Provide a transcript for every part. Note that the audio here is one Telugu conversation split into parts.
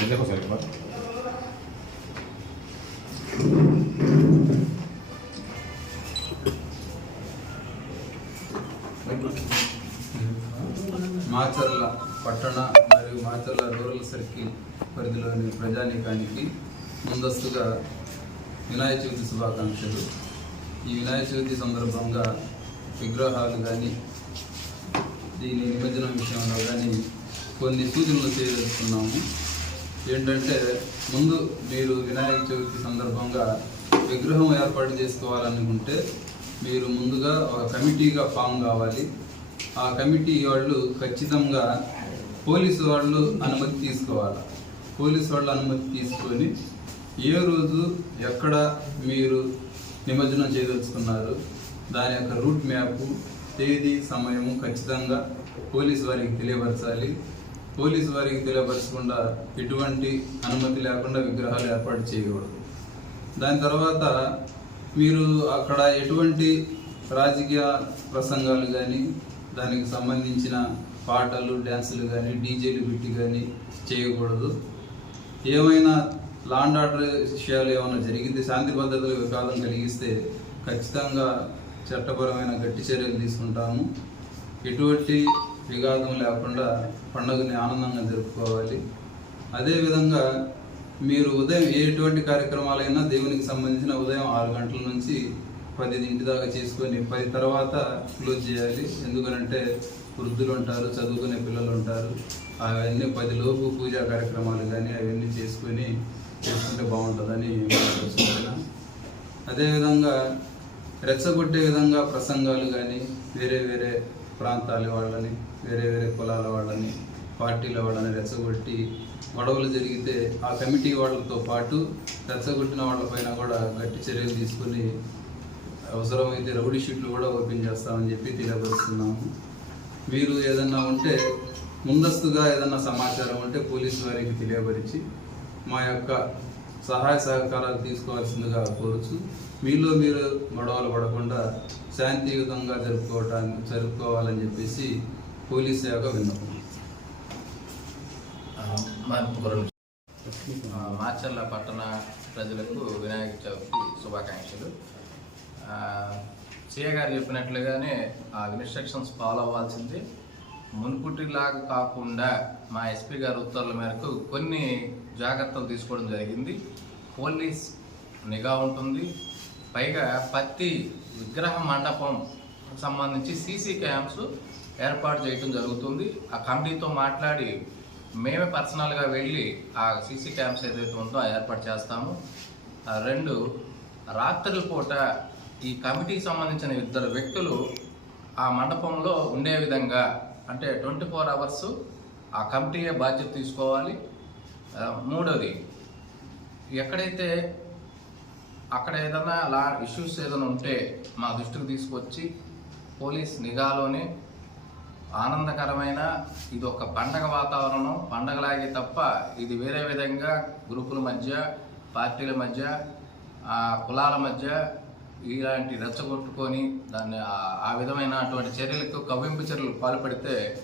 देखो सर एक बार మాచర్ల పట్టణ మరియు మాచర్ల రూరల్ సర్కిల్ పరిధిలోని ప్రజానీకానికి ముందస్తుగా వినాయక చవితి శుభాకాంక్షలు ఈ వినాయక చవితి సందర్భంగా విగ్రహాలు కానీ దీని నిమజ్జనం విషయంలో కానీ కొన్ని సూచనలు చేయదలుచుకున్నాము. ఏంటంటే ముందు మీరు వినాయక చవితి సందర్భంగా విగ్రహం ఏర్పాటు చేసుకోవాలనుకుంటే మీరు ముందుగా ఒక కమిటీగా ఫామ్ కావాలి. ఆ కమిటీ వాళ్ళు ఖచ్చితంగా పోలీసు వాళ్ళు అనుమతి తీసుకోవాలి. పోలీసు వాళ్ళు అనుమతి తీసుకొని ఏ రోజు ఎక్కడ మీరు నిమజ్జనం చేయదలుచుకున్నారు. దాని యొక్క రూట్ మ్యాప్ తేదీ సమయము ఖచ్చితంగా పోలీసు వారికి తెలియపరచాలి. పోలీసు వారికి తెలియపరచకుండా ఎటువంటి అనుమతి లేకుండా విగ్రహాలు ఏర్పాటు చేయకూడదు. దాని తర్వాత మీరు అక్కడ ఎటువంటి రాజకీయ ప్రసంగాలు కానీ దానికి సంబంధించిన పాటలు డ్యాన్సులు కానీ డీజేలు పెట్టి కానీ చేయకూడదు. ఏమైనా లాండ్ ఆర్డర్ విషయాలు ఏమైనా జరిగింది? శాంతి భద్రతలు వికాసం కలిగిస్తే ఖచ్చితంగా చట్టపరమైన గట్టి చర్యలు తీసుకుంటాము. ఎటువంటి విఘాతం లేకుండా పండుగని ఆనందంగా జరుపుకోవాలి. అదేవిధంగా మీరు ఉదయం ఎటువంటి కార్యక్రమాలైనా దేవునికి సంబంధించిన ఉదయం ఆరు గంటల నుంచి పదింటి దాకా చేసుకొని పది తర్వాత క్లోజ్ చేయాలి. ఎందుకనంటే వృద్ధులు ఉంటారు చదువుకునే పిల్లలు ఉంటారు. అవన్నీ పది లోపు పూజా కార్యక్రమాలు కానీ అవన్నీ చేసుకొని చేసుకుంటే బాగుంటుందని సూచన అదేవిధంగా రెచ్చగొట్టే విధంగా ప్రసంగాలు కానీ వేరే వేరే ప్రాంతాల వాళ్ళని వేరే వేరే కులాల వాళ్ళని పార్టీల వాళ్ళని రెచ్చగొట్టి గొడవలు జరిగితే ఆ కమిటీ వాళ్ళతో పాటు రెచ్చగొట్టిన వాళ్ళపైన కూడా గట్టి చర్యలు తీసుకుని అవసరమైతే రౌడీ షీట్లు కూడా ఓపెన్ చేస్తామని చెప్పి తెలియపరుస్తున్నాము. మీరు ఏదన్నా ఉంటే ముందస్తుగా ఏదన్నా సమాచారం ఉంటే పోలీసు వారికి తెలియపరిచి మా యొక్క సహాయ సహకారాలు తీసుకోవాల్సిందిగా కోరుచు. మీలో మీరు గొడవలు పడకుండా శాంతియుతంగా జరుపుకోవటానికి జరుపుకోవాలని చెప్పేసి పోలీస్ శాఖ విన్నపం. మాచర్ల పట్టణ ప్రజలకు వినాయక చవితి శుభాకాంక్షలు. ఆ, సీఏ గారు చెప్పినట్లుగానే ఆ ఇన్స్ట్రక్షన్స్ ఫాలో అవ్వాల్సింది. మున్పుటిలాగా కాకుండా మా ఎస్పీ గారి ఉత్తర్వుల మేరకు కొన్ని జాగ్రత్తలు తీసుకోవడం జరిగింది. పోలీస్ నిఘా ఉంటుంది. పైగా పత్తి విగ్రహ మండపం సంబంధించి సీసీ క్యామ్స్ ఏర్పాటు చేయడం జరుగుతుంది. ఆ కమిటీతో మాట్లాడి మేమే పర్సనల్గా వెళ్ళి ఆ సీసీ క్యామ్స్ ఏదైతే ఉందో ఆ ఏర్పాటు చేస్తాము. రెండు రాత్రి పూట ఈ కమిటీకి సంబంధించిన ఇద్దరు వ్యక్తులు ఆ మండపంలో ఉండే విధంగా అంటే ట్వంటీ ఫోర్ అవర్స్ ఆ కమిటీయే బాధ్యత తీసుకోవాలి. మూడోది ఎక్కడైతే అక్కడ ఏదైనా అలా ఇష్యూస్ ఏదైనా ఉంటే మా దృష్టికి తీసుకొచ్చి పోలీస్ నిఘాలోనే ఆనందకరమైన ఇది ఒక పండగ వాతావరణం. పండగలాగే తప్ప ఇది వేరే విధంగా గ్రూపుల మధ్య పార్టీల మధ్య కులాల మధ్య ఇలాంటి రెచ్చగొట్టుకొని దాన్ని ఆ- విధమైన అటువంటి చర్యలకు కవ్వింపు చర్యలు పాల్పడితే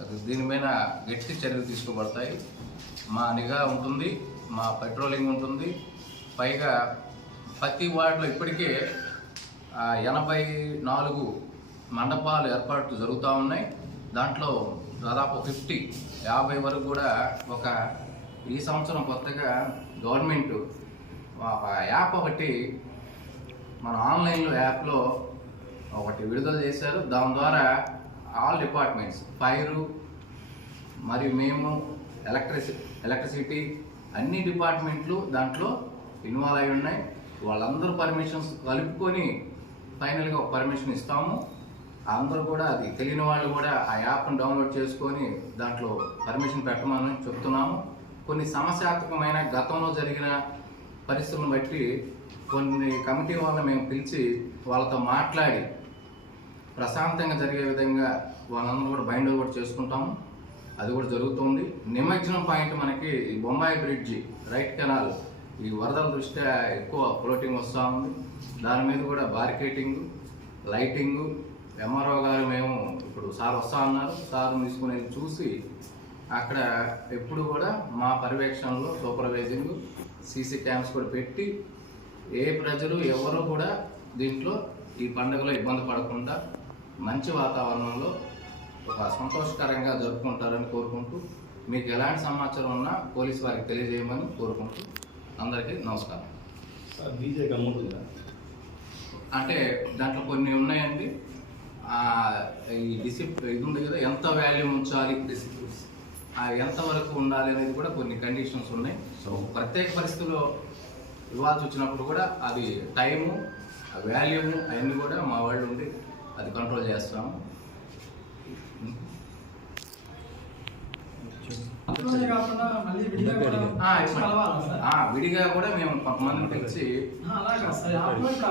అది దీని మీద గట్టి చర్యలు తీసుకోబడతాయి. మా నిఘా ఉంటుంది మా పెట్రోలింగ్ ఉంటుంది. పైగా ప్రతి వార్డులో ఇప్పటికే ఎనభై నాలుగు మండపాలు ఏర్పాట్లు జరుగుతూ ఉన్నాయి. దాంట్లో దాదాపు ఫిఫ్టీ యాభై వరకు కూడా ఒక ఈ సంవత్సరం కొత్తగా గవర్నమెంట్ యాప్ ఒకటి మన ఆన్లైన్లో యాప్లో ఒకటి విడుదల చేశారు. దాని ద్వారా ఆల్ డిపార్ట్మెంట్స్ ఫైరు మరియు మేము ఎలక్ట్రిసి ఎలక్ట్రిసిటీ అన్ని డిపార్ట్మెంట్లు దాంట్లో ఇన్వాల్వ్ అయి ఉన్నాయి. వాళ్ళందరూ పర్మిషన్స్ కలుపుకొని ఫైనల్గా ఒక పర్మిషన్ ఇస్తాము. అందరూ కూడా అది తెలియని వాళ్ళు కూడా ఆ యాప్ను డౌన్లోడ్ చేసుకొని దాంట్లో పర్మిషన్ పెట్టమని చెప్తున్నాము. కొన్ని సమస్యాత్మకమైన గతంలో జరిగిన పరిస్థితులను బట్టి కొన్ని కమిటీ వాళ్ళని మేము పిలిచి వాళ్ళతో మాట్లాడి ప్రశాంతంగా జరిగే విధంగా వాళ్ళందరూ కూడా బైండ్ కూడా చేసుకుంటాము. అది కూడా జరుగుతుంది. నిమజ్జనం పాయింట్ మనకి ఈ బొంబాయి బ్రిడ్జి రైట్ కెనాల్ ఈ వరదల దృష్ట్యా ఎక్కువ ఫ్లోటింగ్ వస్తూ ఉంది. దాని మీద కూడా బార్కెటింగ్ లైటింగ్ ఎంఆర్ఓ గారు మేము ఇప్పుడు సార్ వస్తా ఉన్నారు సార్ తీసుకుని చూసి అక్కడ ఎప్పుడు కూడా మా పర్యవేక్షణలో సూపర్వైజింగ్ సీసీ క్యామ్స్ కూడా పెట్టి ఏ ప్రజలు ఎవరు కూడా దీంట్లో ఈ పండుగలో ఇబ్బంది పడకుండా మంచి వాతావరణంలో ఒక సంతోషకరంగా జరుపుకుంటారని కోరుకుంటూ మీకు ఎలాంటి సమాచారం ఉన్నా పోలీస్ వారికి తెలియజేయమని కోరుకుంటూ అందరికీ నమస్కారం. అంటే దాంట్లో కొన్ని ఉన్నాయండి. ఈ డిసిప్ ఇది ఉంది కదా ఎంత వాల్యూ ఉంచాలి ఆ ఎంత వరకు ఉండాలి అనేది కూడా కొన్ని కండిషన్స్ ఉన్నాయి. సో ప్రత్యేక పరిస్థితుల్లో ఇవ్వాల్సి వచ్చినప్పుడు కూడా అది టైము వాల్యూ అవన్నీ కూడా మా వాళ్ళు ఉండి అది కంట్రోల్ చేస్తాము. ఇంట్లోనే కాకుండా మళ్ళీ విడిగా కూడా ఆ, కలవాలా సార్? ఆ, విడిగా కూడా మేము కొంతమందిని పిలిచి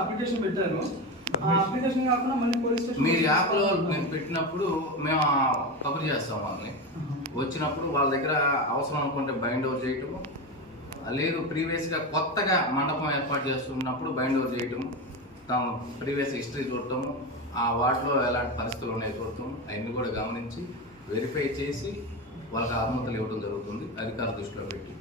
అప్లికేషన్ పెట్టారు. ఆ అప్లికేషన్ కాకుండా మళ్ళీ పోలీస్ స్టేషన్ మీరు యాప్లో మేము పెట్టినప్పుడు మేము కబుర్ చేస్తాం వాళ్ళని. వచ్చినప్పుడు వాళ్ళ దగ్గర అవసరం అనుకుంటే బైండ్ ఓవర్ చేయటము. లేదు ప్రీవియస్గా కొత్తగా మండపం ఏర్పాటు చేస్తున్నప్పుడు బైండ్ ఓవర్ చేయటము. తమ ప్రీవియస్ హిస్టరీ చూడటము. ఆ వాటిలో ఎలాంటి పరిస్థితులు ఉన్నాయో చూడటం అవన్నీ కూడా గమనించి వెరిఫై చేసి వాళ్ళకి అనుమతులు ఇవ్వడం జరుగుతుంది. అధికారుల దృష్టిలో పెట్టి.